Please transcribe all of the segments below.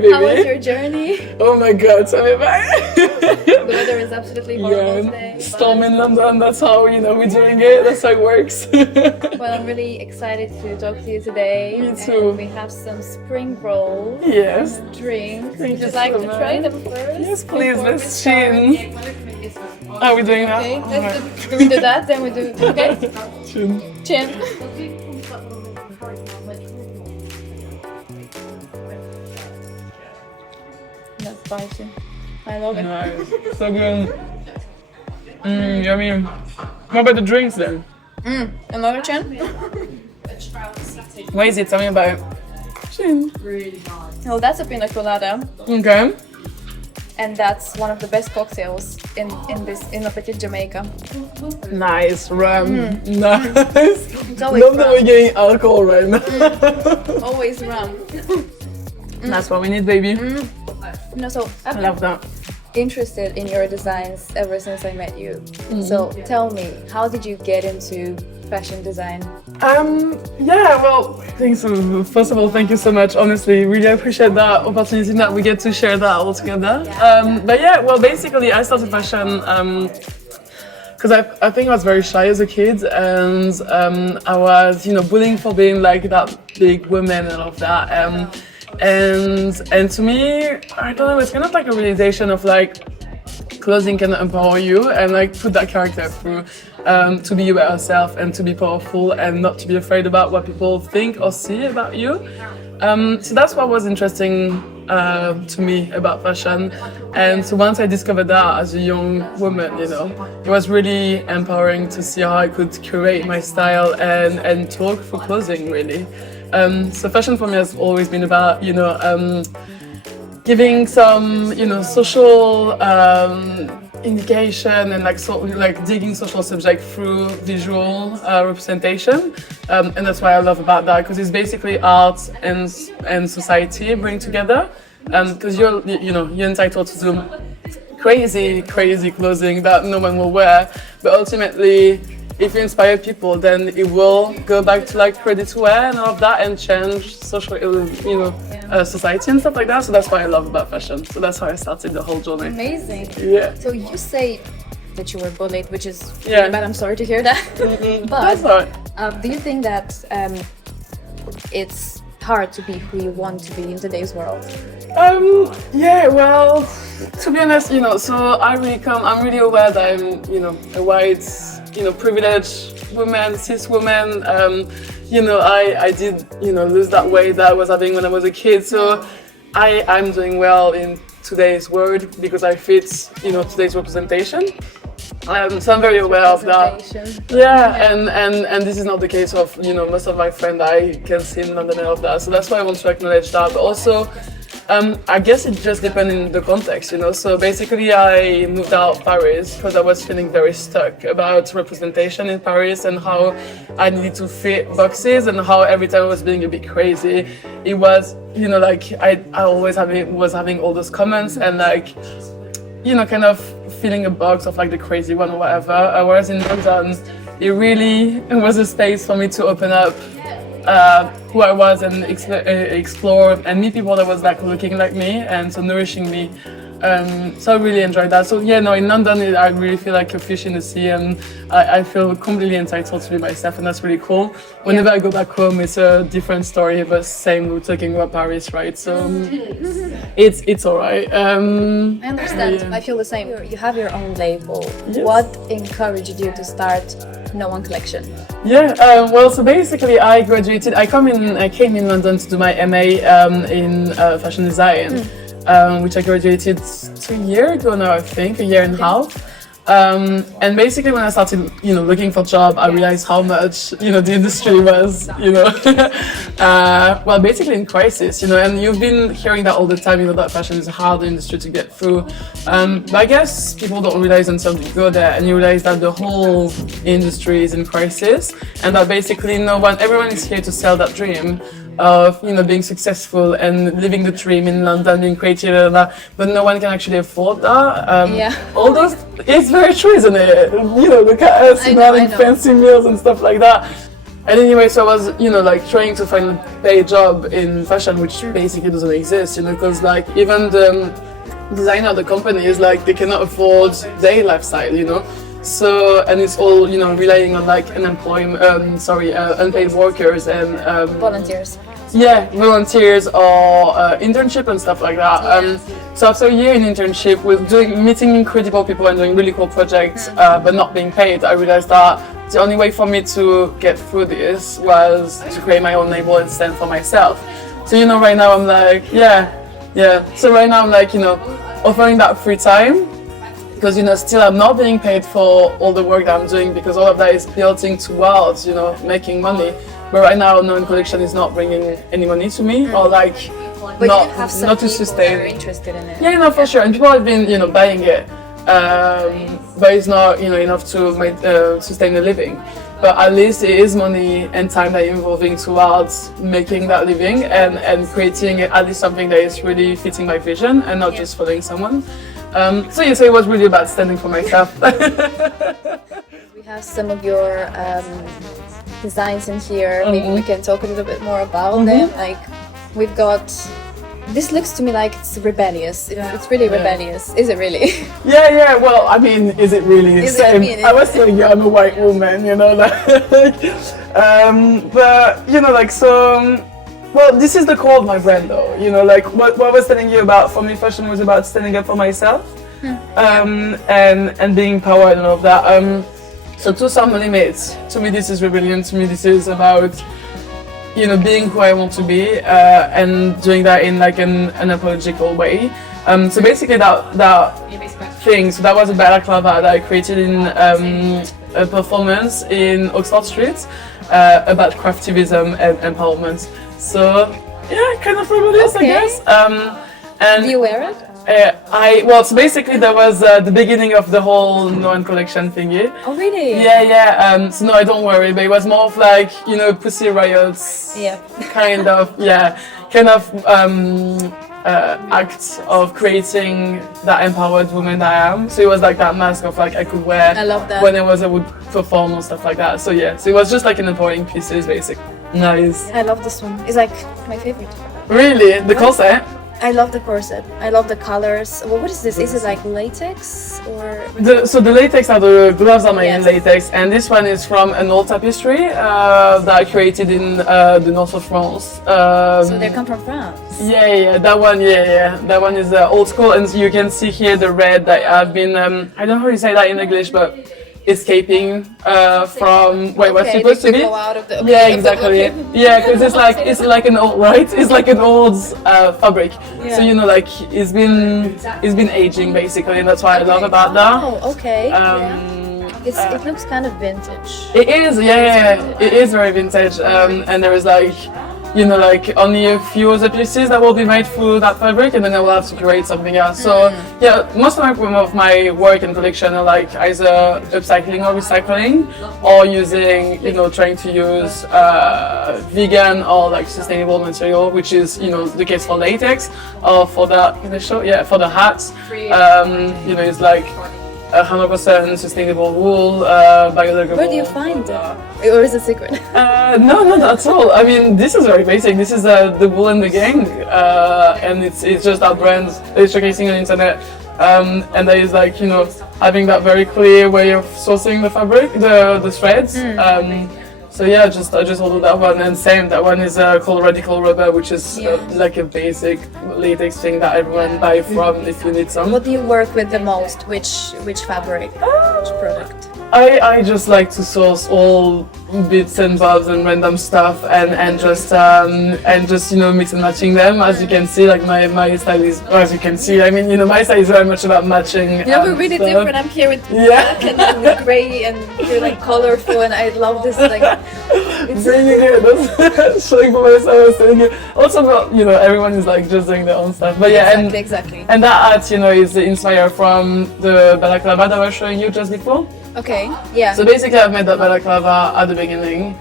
baby. How was your journey? Oh my god, tell me about it. The weather is absolutely horrible today. Storm in London, that's how, we're doing it. That's how it works. Well, I'm really excited to talk to you today. Me too. And we have some spring rolls. Yes. And drinks. Thank Would you you like so to much. try them first? Yes, please, before we let's start? chin. Are we doing that? Okay, Alright. do we do that? Then we do, okay? Chin. Chin. That's spicy. I love it. Nice. So good. Yummy. What about the drinks then? Another chin? What is it? Tell me about it. Chin. Well, that's a pina colada. Okay. And that's one of the best cocktails in Petit Jamaica. Nice. Rum. Nice. It's always Love that we're rum. getting alcohol right now. Always rum. That's what we need, baby. So I I've love that. been interested in your designs ever since I met you. So tell me, how did you get into fashion design? Yeah, well, thanks. First of all, thank you so much. Honestly, really appreciate that opportunity that we get to share that all together. But yeah, well, basically, I started fashion because I think I was very shy as a kid, and I was, bullying for being like that big woman and all of that. And to me, I don't know, it's kind of like a realization of like clothing can empower you and like put that character through to be yourself and to be powerful and not to be afraid about what people think or see about you. So that's what was interesting to me about fashion. And so once I discovered that as a young woman, it was really empowering to see how I could curate my style and talk for clothing, really. So fashion for me has always been about, giving some, social indication and like digging social subject through visual representation, and that's what I love about that, because it's basically art and society bring together, because you're entitled to do crazy clothing that no one will wear, but ultimately, if you inspire people, then it will go back to like ready to wear and all of that and change social, society and stuff like that. So that's what I love about fashion. So that's how I started the whole journey. Amazing. Yeah. So you say that you were bullied, which is Yeah. really bad. I'm sorry to hear that. That's all right. Do you think that it's hard to be who you want to be in today's world? Yeah, well, to be honest, so I'm really aware that I'm, a white, privileged woman, cis woman. I did, lose that weight that I was having when I was a kid. So I'm doing well in today's world because I fit, today's representation. So I'm very aware of that. Yeah, and this is not the case of, most of my friends I can see in London and all of that. So that's why I want to acknowledge that. But also, I guess it just depends on the context, So basically, I moved out of Paris because I was feeling very stuck about representation in Paris and how I needed to fit boxes and how every time I was being a bit crazy, it was, like I always was having all those comments and like, kind of feeling a box of like the crazy one or whatever. Whereas in London, it really was a space for me to open up who I was and explore and meet people that was like looking like me and so nourishing me. So I really enjoyed that. So yeah, no, in London I really feel like a fish in the sea and I feel completely entitled to be myself and that's really cool. Whenever I go back home it's a different story, but same, we're talking about Paris, right? So it's alright. I understand. Yeah. I feel the same. You have your own label. Yes. What encouraged you to start No One Collection? Yeah, well, so basically I came in London to do my MA in fashion design, which I graduated 2 years ago now, I think, a year and a half. And basically when I started, looking for a job, I realized how much, the industry was, well, basically in crisis, and you've been hearing that all the time, that fashion is a hard industry to get through. But I guess people don't realize until they go there and you realize that the whole industry is in crisis and that basically everyone is here to sell that dream of being successful and living the dream in London, being creative, but no one can actually afford that. All those, it's very true, isn't it? Look at us, I know. fancy meals and stuff like that. And anyway, so I was, like trying to find a paid job in fashion, which basically doesn't exist, because like even the designer of the company is like they cannot afford their lifestyle. So, and it's all, relying on like unpaid workers and Volunteers. yeah, volunteers or internship and stuff like that. So after a year in internship with meeting incredible people and doing really cool projects, but not being paid, I realized that the only way for me to get through this was to create my own label and stand for myself. So right now I'm like, So right now I'm like, offering that free time. Because still I'm not being paid for all the work that I'm doing because all of that is building towards making money. But right now, No One Collection is not bringing any money to me or like But not you have some not to people sustain. that are interested in it. Yeah, for sure. And people have been buying it, but it's not enough to sustain a living. But at least it is money and time that you're involving towards making that living and creating at least something that is really fitting my vision and not just following someone. So it was really about standing for myself. We have some of your designs in here. Maybe we can talk a little bit more about them. Like we've got. This looks to me like it's rebellious. It's really rebellious. Is it really? Yeah. Well, I mean, is it really? I was telling you, I'm a white woman, but so. Well, this is the core of my brand, though. Like what I was telling you about. For me, fashion was about standing up for myself, and being empowered and all of that. So to some limits, to me, this is rebellion. To me, this is about being who I want to be and doing that in like an unapologetic way. So basically, that thing. So that was a balaclava that I created in a performance in Oxford Street about craftivism and empowerment. So yeah, kind of rebellious, okay. I guess. And do you wear it? So basically that was the beginning of the whole No One Collection thingy. Oh really? Yeah. So no, I don't worry, but it was more of like Pussy Riots. Yeah. Kind of act of creating that empowered woman that I am. So it was like that mask of like I could wear. I love that. When I would perform and stuff like that. So yeah, so it was just like an empowering pieces, basically. Nice. I love this one. It's like my favorite. Really? The corset? I love the corset. I love the colors. Well, what is this? Is it like latex or? So the latex are the gloves are made in latex, and this one is from an old tapestry that I created in the north of France. So they come from France. Yeah, that one. Yeah, that one is old school, and you can see here the red that I've been. I don't know how you say that in English, but escaping from what's supposed to be. Yeah, exactly. Yeah, because it's like an old It's like an old fabric. Yeah. So like it's been aging basically, and that's what I love about that. Oh, okay. It looks kind of vintage. It is, yeah. It is very vintage, and there is like only a few other pieces that will be made through that fabric, and then I will have to create something else. So yeah, most of my work and collection are like either upcycling or recycling, or using trying to use vegan or like sustainable material, which is the case for latex, or for that for the hats. It's like 100% sustainable wool, biodegradable. Where do you find it? Or is it secret? No, not at all. I mean, this is very basic. This is the Wool and the Gang, and it's just our brand. It's showcasing on the internet, and there is like having that very clear way of sourcing the fabric, the threads. So yeah, I just ordered that one, and same, that one is called Radical Rubber, which is like a basic latex thing that everyone buy from if you need some. What do you work with the most? Which fabric? Which product? I just like to source all bits and bobs and random stuff and just mix and matching them. As you can see, like my style is, as you can see, I mean my style is very much about matching. We're really stuff. Different. I'm here with black and grey, and you're like colorful, and I love this like. It's really good. That's showing for myself. I was telling you. Also, everyone is like just doing their own stuff. But yeah, exactly. And that art, is inspired from the balaclava that I was showing you just before. Okay. Yeah. So basically, I've made that balaclava at the beginning,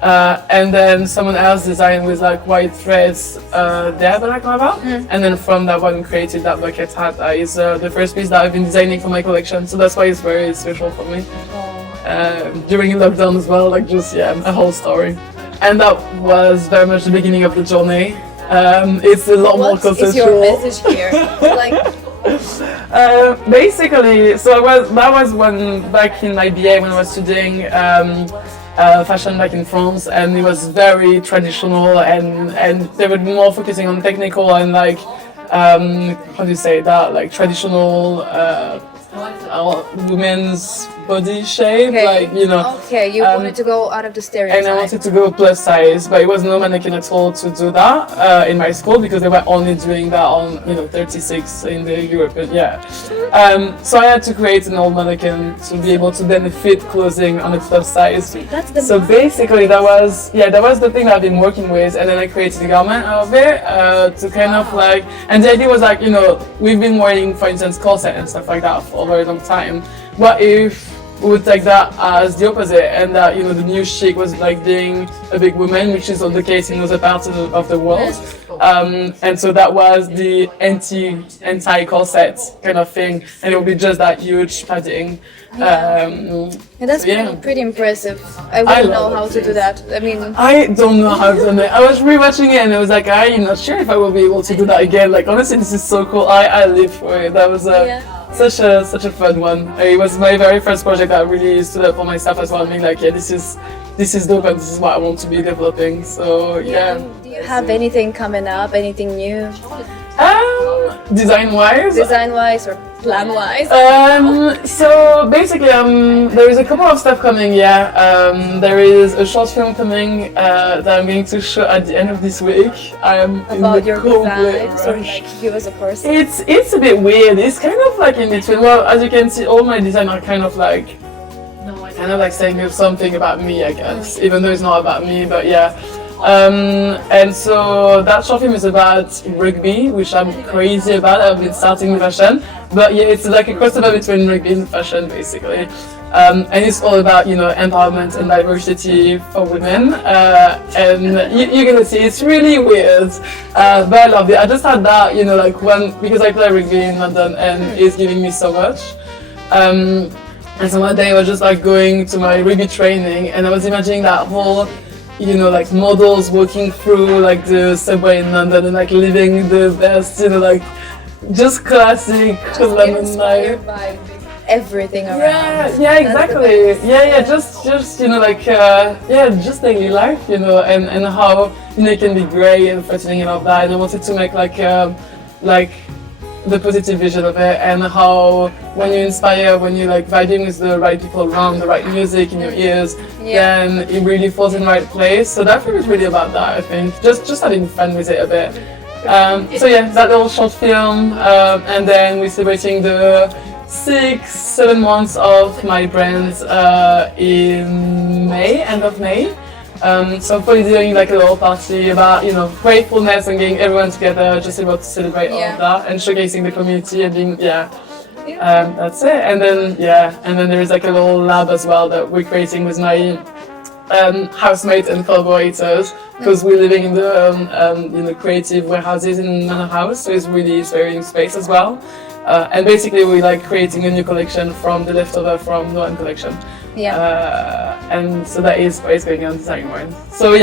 and then someone else designed with like white threads their balaclava, and then from that one created that bucket hat. That is the first piece that I've been designing for my collection. So that's why it's very special for me. Oh. during lockdown as well, like just a whole story. And that was very much the beginning of the journey. It's a lot more conceptual. What is your message here? Like, basically, that was when back in my BA when I was studying fashion back in France, and it was very traditional, and they were more focusing on technical and like how do you say that, like traditional women's body shape, okay. Like Okay, you wanted to go out of the stereotype. and I wanted to go plus size, but it was no mannequin at all to do that in my school, because they were only doing that on 36 in the European, so I had to create an old mannequin to be able to then fit clothing on a plus size. That's the so basically that was the thing that I've been working with, and then I created a garment out of it to kind of like, and the idea was like, we've been wearing, for instance, corset and stuff like that for a very long time. What if we would take that as the opposite, and that the new chic was like being a big woman, which is not the case in other parts of the world, and so that was the anti corset kind of thing, and it would be just that huge padding. And that's pretty impressive. I wouldn't know how to do that. I mean, I don't know how to do it. I was rewatching it and I was like, I'm not sure if I will be able to do that again. Like honestly, this is so cool. I live for it. That was such a fun one. It was my very first project that really stood up for myself as well. Being like, this is dope, and this is what I want to be developing. So do you have anything coming up? Anything new? Design-wise or plan-wise? So basically, there is a couple of stuff coming. There is a short film coming that I'm going to show at the end of this week. I'm about your designs, or like you as a person? It's a bit weird. It's kind of like in between. Well, as you can see, all my designs are kind of like saying something about me, I guess, even though it's not about me. But and so that short film is about rugby, which I'm crazy about. I've been starting with fashion, but it's like a crossover between rugby and fashion, basically. And it's all about empowerment and diversity for women. And you're gonna see it's really weird, but I love it. I just had that because I play rugby in London, and it's giving me so much. And so one day I was just like going to my rugby training, and I was imagining that whole like models walking through like the subway in London and like living the best, just classic London life. By everything around. Exactly. Just daily life, and how it can be grey and threatening and all that. And I wanted to make like the positive vision of it, and how when you inspire, when you like vibing with the right people around, the right music in your ears, then it really falls in the right place. So that film is really about that, I think. Just having fun with it a bit. That little short film, and then we're celebrating the 6-7 months of my brand in May, end of May. So probably doing like a little party about gratefulness and getting everyone together, just able to celebrate all of that and showcasing the community and being that's it. And then there is like a little lab as well that we're creating with my housemates and collaborators, because we're living in the creative warehouses in Manor House, so it's really inspiring space as well. And basically we're like creating a new collection from the leftover from the one collection. And so that is what is going on design-wise. So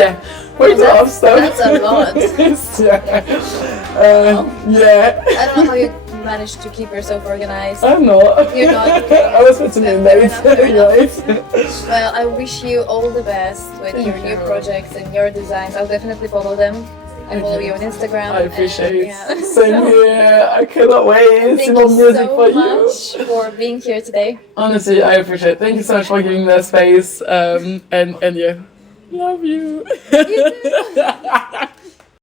quite a lot of stuff. That's a lot. I don't know how you managed to keep yourself organized. I'm not. You're not. I was putting in late. Well, I wish you all the best with your new projects and your designs. I'll definitely follow them. I follow you on Instagram. I appreciate it. Same here. I cannot wait. Thank you so much for being here today. Honestly, I appreciate it. Thank you so much for giving me that space. And love you. You too.